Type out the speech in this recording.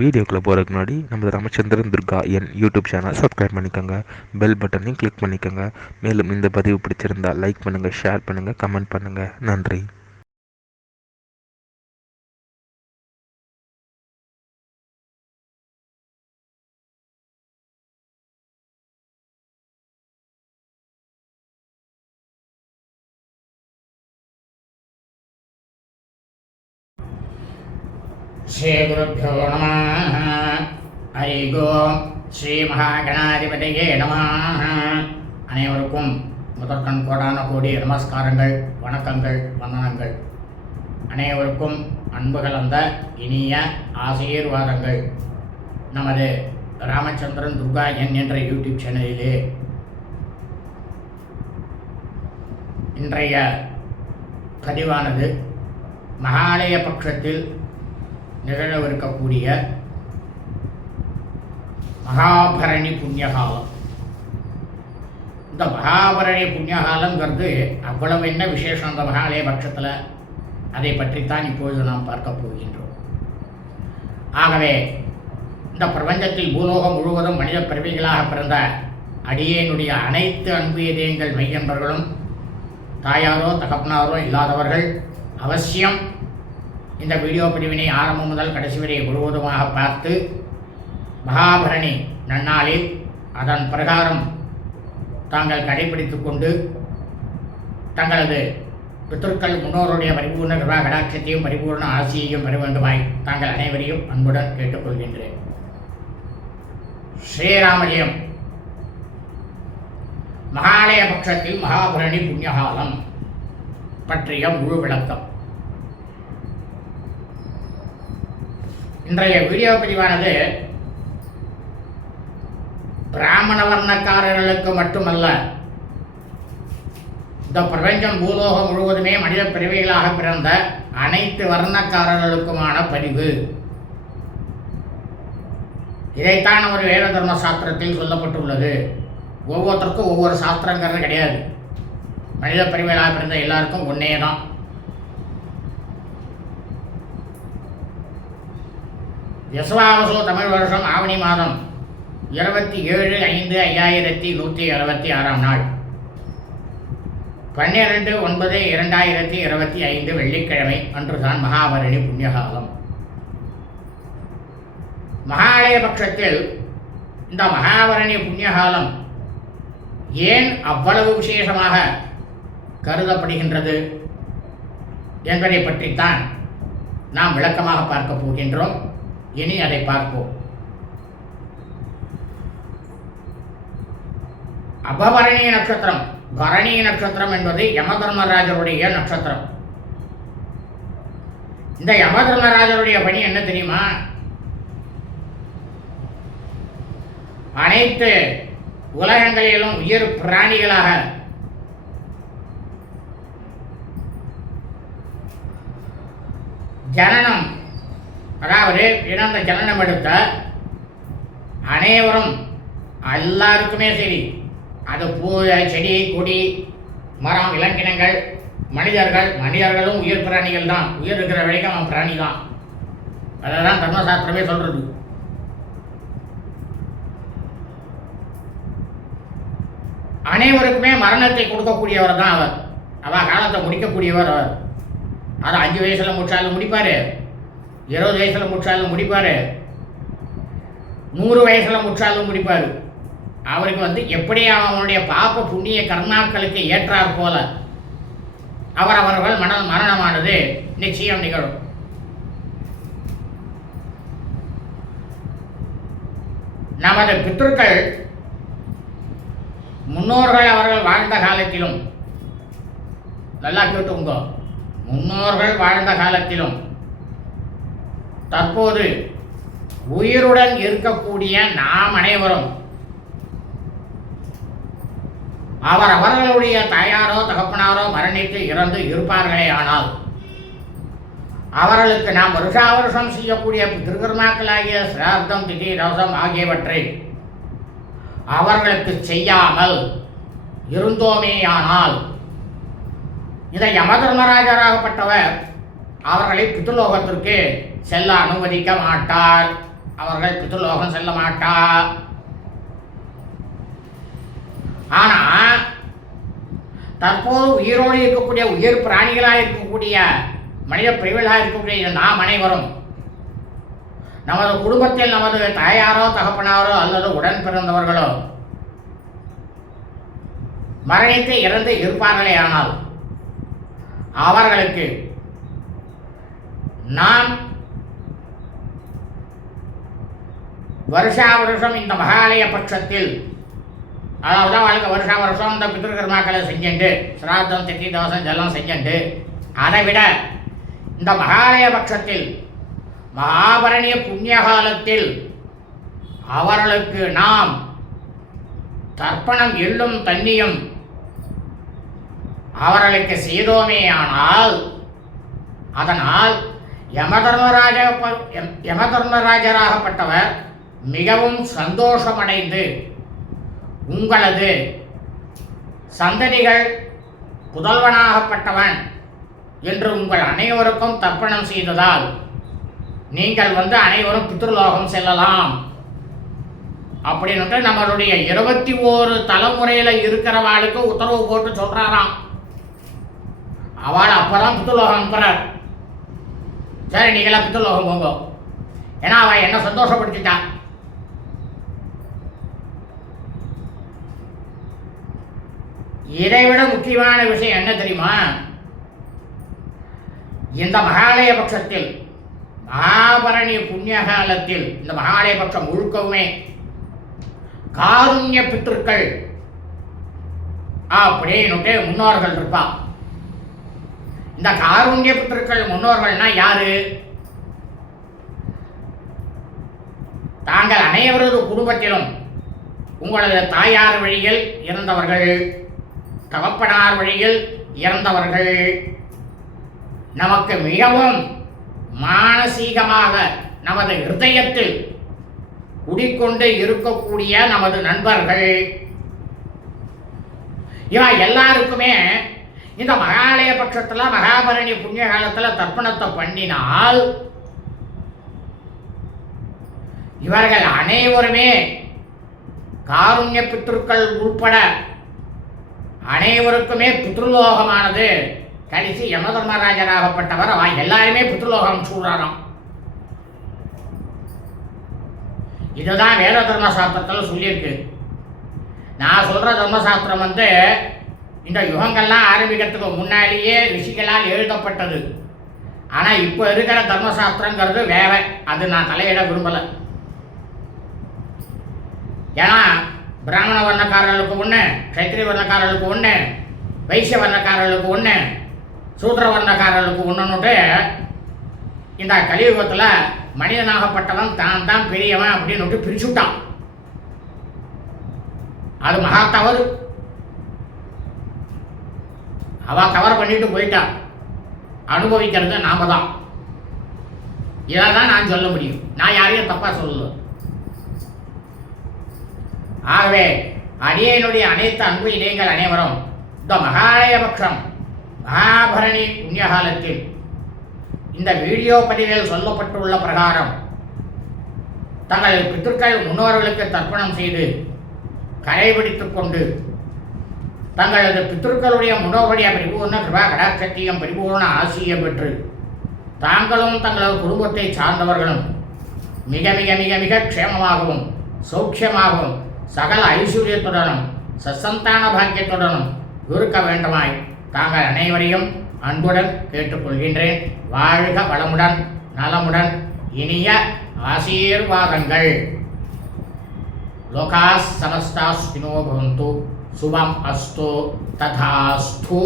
வீடியோக்குள்ளே போகிறதுக்கு முன்னாடி நம்ம ராமச்சந்திரன் துர்கா என் யூடியூப் சேனல் சப்ஸ்கிரைப் பண்ணிக்கோங்க, பெல் பட்டனையும் கிளிக் பண்ணிக்கோங்க. மேலும் இந்த பதிவு பிடிச்சிருந்தால் லைக் பண்ணுங்கள், ஷேர் பண்ணுங்கள், கமெண்ட் பண்ணுங்கள். நன்றி. ஸ்ரீ குருப்யோ நமः. ஹரி ஓம். ஸ்ரீ மகாகணாதிபதியே நமः. அனைவருக்கும் முதற்கண் கோடான கோடி நமஸ்காரங்கள், வணக்கங்கள், வந்தனங்கள். அனைவருக்கும் அன்பு கலந்த இனிய ஆசீர்வாதங்கள். நமது ராமச்சந்திரன் துர்கா என் என்ற யூடியூப் சேனலிலே இன்றைய பதிவானது மகாலய பட்சத்தில் நிகழவிருக்கக்கூடிய மகாபரணி புண்ணியகாலம். இந்த மகாபரணி புண்ணியகாலங்கிறது அவ்வளவு என்ன விசேஷம் அந்த மகாலய பட்சத்தில், அதை பற்றித்தான் இப்பொழுது நாம் பார்க்க போகின்றோம். ஆகவே இந்த பிரபஞ்சத்தில் பூலோகம் முழுவதும் மனித பிறவிகளாக பிறந்த அடியேனுடைய அனைத்து அன்பு இதயங்கள் மெய்யன்பர்களும், தாயாரோ தகப்பனாரோ இல்லாதவர்கள் அவசியம் இந்த வீடியோ பிரிவினை ஆரம்பம் முதல் கடைசி வரை முழுவதுமாக பார்த்து மகாபரணி நன்னாளில் அதன் பிரகாரம் தாங்கள் கடைபிடித்து கொண்டு தங்களது பித்ருக்கள் முன்னோருடைய பரிபூர்ண கிருபா கடாட்சத்தையும் பரிபூர்ண ஆசியையும் பெற வேண்டுமாய் தாங்கள் அனைவரையும் அன்புடன் கேட்டுக்கொள்கின்றேன். ஸ்ரீராமஜெயம். மகாலய பட்சத்தில் மகாபரணி புண்ணியகாலம் பற்றிய முழு விளக்கம். இன்றைய வீடியோ பதிவானது பிராமண வர்ணக்காரர்களுக்கு மட்டுமல்ல, இந்த பிரபஞ்சம் பூலோகம் முழுவதுமே மனித பிறவிகளாக பிறந்த அனைத்து வர்ணக்காரர்களுக்குமான பதிவு. இதைத்தான் ஒரு வேத தர்ம சாஸ்திரத்தில் சொல்லப்பட்டுள்ளது. ஒவ்வொருத்தருக்கும் ஒவ்வொரு சாஸ்திரங்கிறது கிடையாது. மனித பிறவிகளாக பிறந்த எல்லாருக்கும் ஒன்னே தான். யசுவாவசோ தமிழ் வருஷம் ஆவணி மாதம் 27/5/1166 நாள் 12/9/2025 வெள்ளிக்கிழமை அன்றுதான் மகாபரணி புண்ணியகாலம். மகாலய பட்சத்தில் இந்த மகாபரணி புண்ணியகாலம் ஏன் அவ்வளவு விசேஷமாக கருதப்படுகின்றது என்பதை பற்றித்தான் நாம் விளக்கமாக பார்க்க போகின்றோம். இனி அதை பார்ப்போம். அபபரணி நட்சத்திரம், பரணி நட்சத்திரம் என்பது யமதர்மராஜருடைய நட்சத்திரம். இந்த யமதர்மராஜருடைய பணி என்ன தெரியுமா? அனைத்து உலகங்களிலும் உயிர் பிராணிகளாக ஜனனம், அதாவது இறந்த ஜனனம் எடுத்த அனைவரும், எல்லாருக்குமே சரி, அது பூ, செடி, கொடி, மரம், விலங்கினங்கள், மனிதர்களும் உயிர் பிராணிகள் தான். உயிர் இருக்கிற வரைக்கும் அவன் பிராணி தான். அதை தான் தர்மசாஸ்திரமே சொல்றது. அனைவருக்குமே மரணத்தை கொடுக்கக்கூடியவர் தான் அவர். காலத்தை முடிக்கக்கூடியவர் அவர். அதை 5 வயசுல முடிச்சாலும் முடிப்பாரு, 20 வயசுல முடிச்சாலும் முடிப்பாரு, 100 வயசுல முடிச்சாலும் முடிப்பாரு. அவருக்கு எப்படி அவனுடைய பாப்ப புண்ணிய கர்மாக்களுக்கு ஏற்றார் போல அவர்கள் மரணமானது நிச்சயம் நிகழும். நமது பித்ருக்கள் முன்னோர்கள் அவர்கள் வாழ்ந்த காலத்திலும், நல்லா கேட்டுங்க, முன்னோர்கள் வாழ்ந்த காலத்திலும் தற்போது உயிருடன் இருக்கக்கூடிய நாம் அனைவரும் அவர்களுடைய தாயாரோ தகப்பனாரோ மரணித்து இறந்து இருப்பார்களே ஆனால் அவர்களுக்கு நாம் வருஷா வருஷம் செய்யக்கூடிய திருக்கர்மாக்களாகிய சிரார்த்தம், திதி, தவசம் ஆகியவற்றை அவர்களுக்கு செய்யாமல் இருந்தோமேயானால் இந்த யமதர்மராஜராகப்பட்டவர் அவர்களை பித்ருலோகத்திற்கு செல்ல அனுமதிக்க மாட்டார். அவர்கள் பித்ருலோகம் செல்ல மாட்டா. ஆனா தற்போது உயிரோடு இருக்கக்கூடிய உயிர் பிராணிகளாக இருக்கக்கூடிய மனித பிரிவுகளாக இருக்கக்கூடிய நாம் அனைவரும் நமது குடும்பத்தில் நமது தாயாரோ தகப்பனாரோ அல்லது உடன் பிறந்தவர்களோ மரணித்து இறந்து இருப்பார்களே, ஆனால் அவர்களுக்கு நாம் வருஷா வருஷம் இந்த மகாலய பட்சத்தில், அதாவது அவளுக்கு வருஷா வருஷம் இந்த பித்ருகர்மாக்களை செஞ்சுண்டு சிராத்தம் தித்தி தோசம் ஜலம் செஞ்சுண்டு, அதை விட இந்த மகாலய பட்சத்தில் மகாபரணிய புண்ணிய காலத்தில் அவர்களுக்கு நாம் தர்ப்பணம் எள்ளும் தண்ணியும் அவர்களுக்கு செய்தோமே ஆனால் அதனால் யமதர்மராஜராகப்பட்டவர் மிகவும் சந்தோஷமடைந்து உங்களது சந்ததிகள் புதல்வனாகப்பட்டவன் என்று உங்கள் அனைவருக்கும் தர்ப்பணம் செய்ததால் நீங்கள் அனைவரும் பித்ருலோகம் செல்லலாம் அப்படின்ட்டு நம்மளுடைய 21 தலைமுறையில் இருக்கிறவாளுக்கு உத்தரவு போட்டு சொல்றாராம். அவள் அப்பதான் பித்ருலோகம் அனுப்புறார். சரி, நீங்களா பித்ருலோகம் போங்க, ஏன்னா அவள் என்ன சந்தோஷப்படுத்திட்டா. இதைவிட முக்கியமான விஷயம் என்ன தெரியுமா? இந்த மகாலய பட்சத்தில் மகாபரணிய புண்ணிய காலத்தில் இந்த மகாலய பட்சம் முழுக்கவுமே காருண்ய பித்ருக்கள் அப்படின்னு முன்னோர்கள் இருப்பா. இந்த காருண்ய பித்ருக்கள் முன்னோர்கள்னா யாரு? தாங்கள் அனைவரது குடும்பத்திலும் உங்களது தாயார் வழியில் இறந்தவர்கள், தகப்பனார் வழியில் இறந்தவர்கள், நமக்கு மிகவும் மானசீகமாக நமது ஹிருதயத்தில் குடிக்கொண்டு இருக்கக்கூடிய நமது நண்பர்கள், இவன் எல்லாருக்குமே இந்த மகாலய பட்சத்தில் மகாபரணி புண்ணிய காலத்தில் தர்ப்பணத்தை பண்ணினால் இவர்கள் அனைவருமே காருண்ய பித்ருக்கள் உட்பட அனைவருக்குமே பித்ருலோகமானது கடைசி யமதர்மராஜராகப்பட்டவர் அவன் எல்லாருமே பித்ருலோகம் சூழறான். இதுதான் வேத தர்மசாஸ்திரத்தில் சொல்லியிருக்கு. நான் சொல்ற தர்மசாஸ்திரம் இந்த யுகங்கள்லாம் ஆரம்பிக்கிறதுக்கு முன்னாடியே ரிஷிகளால் எழுதப்பட்டது. ஆனால் இப்போ இருக்கிற தர்மசாஸ்திரங்கிறது வேற. அது நான் தலையிட விரும்பலை. ஏன்னா பிராமண வர்ணக்காரர்களுக்கு ஒன்று, க்ஷத்திரிய வர்ணக்காரர்களுக்கு ஒன்று, வைசிய வர்ணக்காரர்களுக்கு ஒன்று, சூத்திர வர்ணக்காரர்களுக்கு ஒன்றுன்னுட்டு இந்த கலியுகத்தில் மனிதனாகப்பட்டவன் தான் தான் பெரியவன் அப்படின்னு பிரிச்சுட்டான். அது மகா தவறு. அவ தவறு பண்ணிட்டு போயிட்டான். அனுபவிக்கிறது நாம தான். இதான் நான் சொல்ல முடியும். நான் யாரையும் தப்பா சொல்லல. ஆகவே அடியனுடைய அனைத்து அன்பு இளைஞர்கள் அனைவரும் இந்த மகாலய பட்சம் மகாபரணி புண்ணிய காலத்தில் இந்த வீடியோ பதிவில் சொல்லப்பட்டுள்ள பிரகாரம் தங்கள் பித்ருக்கள் முன்னோர்களுக்கு தர்ப்பணம் செய்து கடைபிடித்துக் கொண்டு தங்களது பித்ருக்களுடைய முன்னோருடைய பரிபூர்ண கிருபா கடாட்சத்தையும் பரிபூர்ண ஆசியம் பெற்று தாங்களும் தங்களது குடும்பத்தை சார்ந்தவர்களும் மிக மிக மிக மிக க்ஷேமமாகவும் சௌக்கியமாகவும் சகல ஐஸ்வர்யத்துடனும் சசந்தான பாக்கியத்துடனும் இருக்க வேண்டுமாய் தாங்கள் அனைவரையும் அன்புடன் கேட்டுக்கொள்கின்றேன். வாழ்க வளமுடன் நலமுடன் இனிய ஆசீர்வாதங்கள். லோகாஸ் சமஸ்தாஸ்தினோ பவந்து. சுபம் அஸ்து ததாஸ்து.